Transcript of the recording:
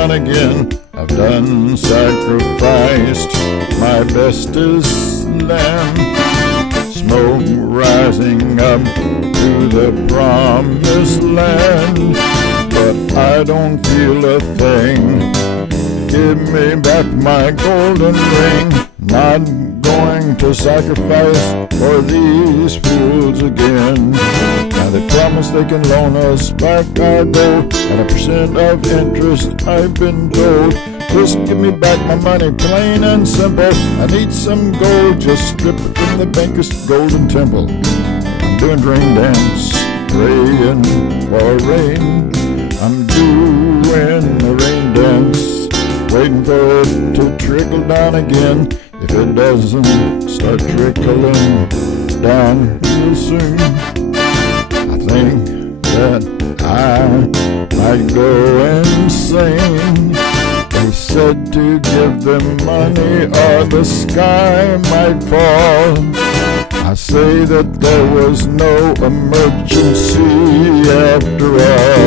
down again. I've done sacrificed my bestest lamb. Smoke rising up to the promised land, but I don't feel a thing. Give me back my golden ring. Not going to sacrifice for these fools again. Now they promise they can loan us back our gold at a % of interest, I've been told. Just give me back my money, plain and simple. I need some gold, just strip it from the banker's golden temple. I'm doing rain dance, praying for rain. I'm doing the rain dance, waiting for it to trickle down again. If it doesn't start trickling down real soon, I think that I might go insane. They said to give them money or the sky might fall. I say that there was no emergency after all.